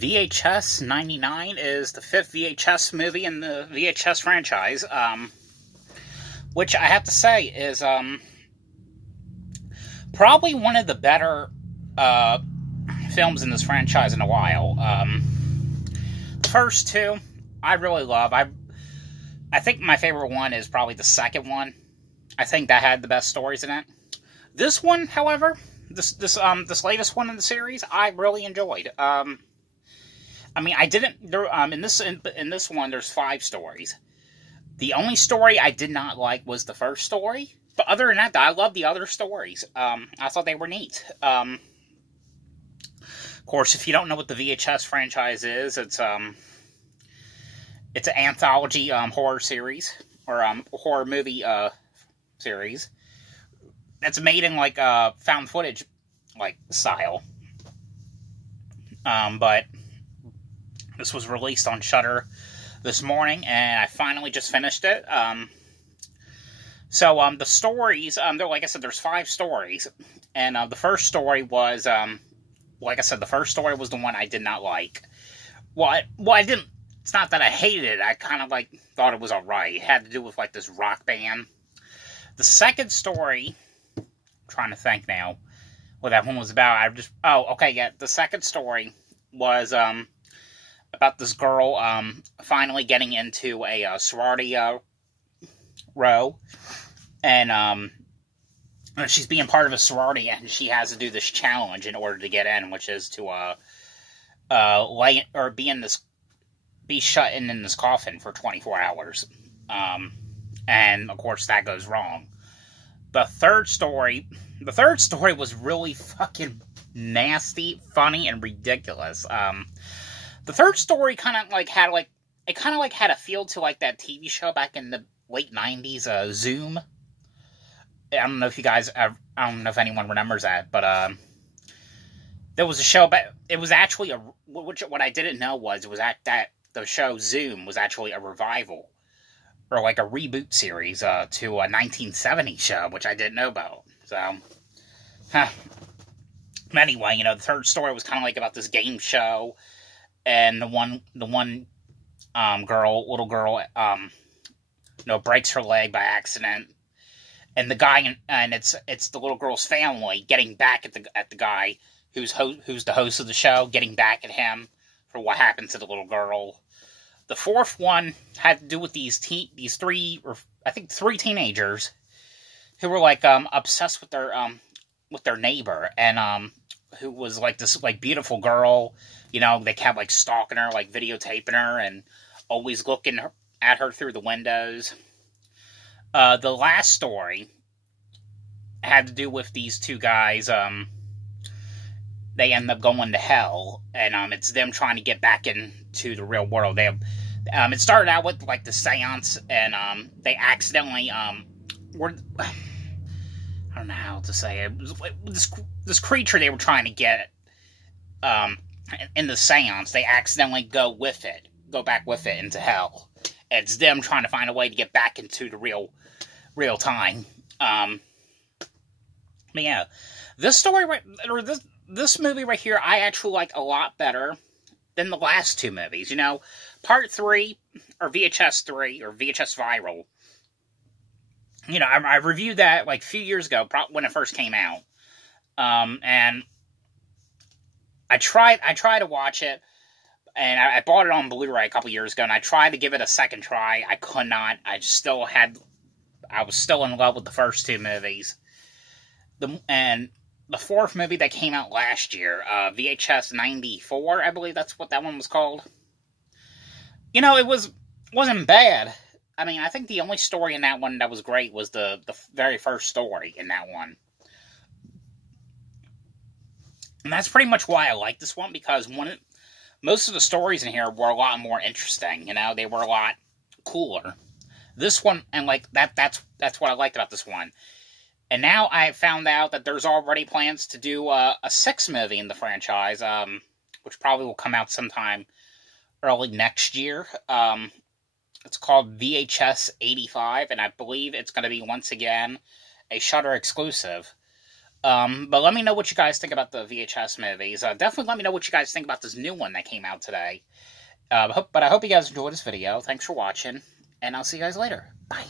VHS 99 is the fifth VHS movie in the VHS franchise, which I have to say is probably one of the better films in this franchise in a while. The first two, I really love. I think my favorite one is probably the second one. I think that had the best stories in it. This one, however, this latest one in the series, I really enjoyed. I mean, I didn't. In this one, there's 5 stories. The only story I did not like was the first story. But other than that, I love the other stories. I thought they were neat. Of course, if you don't know what the VHS franchise is, it's an anthology horror series or horror movie series that's made in like found footage like style. But this was released on Shudder this morning, and I finally just finished it. So the stories, like I said, there's 5 stories, and the first story was, like I said, the first story was the one I did not like. Well, I didn't. It's not that I hated it. I kind of like thought it was alright. It had to do with like this rock band. The second story, I'm trying to think now what that one was about. The second story was about this girl finally getting into a sorority row, and she's being part of a sorority, and she has to do this challenge in order to get in, which is to be shut in this coffin for 24 hours. And of course that goes wrong. The third story was really fucking nasty, funny, and ridiculous. The third story kind of had a feel to like that TV show back in the late 90s, Zoom. I don't know if anyone remembers that, but there was a show, but it was actually what I didn't know was the show Zoom was actually a revival or like a reboot series to a 1970 show, which I didn't know about. So, anyway, the third story was kind of like about this game show. And the one little girl, breaks her leg by accident, and the guy, and it's the little girl's family getting back at the guy who's the host of the show, getting back at him for what happened to the little girl. The fourth one had to do with these 3 teenagers who were like obsessed with their neighbor, and who was like this like beautiful girl. They kept like stalking her, like videotaping her, and always looking at her through the windows. The last story had to do with these 2 guys. They end up going to hell, and it's them trying to get back into the real world. It started out with like the seance, and they accidentally were. I don't know how to say it. It was like this creature they were trying to get in the seance. They accidentally go back with it into hell. It's them trying to find a way to get back into the real time. But yeah, this movie right here, I actually like a lot better than the last 2 movies. Part 3 or VHS 3 or VHS Viral. I reviewed that like a few years ago, when it first came out, and I tried to watch it, and I bought it on Blu-ray a couple years ago, and I tried to give it a second try. I could not. I was still in love with the first 2 movies. And the fourth movie that came out last year, VHS 94, I believe that's what that one was called. It wasn't bad. I mean, I think the only story in that one that was great was the very first story in that one. And that's pretty much why I like this one, because most of the stories in here were a lot more interesting. They were a lot cooler. This one, and like that's what I liked about this one. And now I found out that there's already plans to do a 6th movie in the franchise, which probably will come out sometime early next year. It's called VHS 85, and I believe it's going to be, once again, a Shudder exclusive. But let me know what you guys think about the VHS movies. Definitely let me know what you guys think about this new one that came out today. But I hope you guys enjoyed this video. Thanks for watching, and I'll see you guys later. Bye.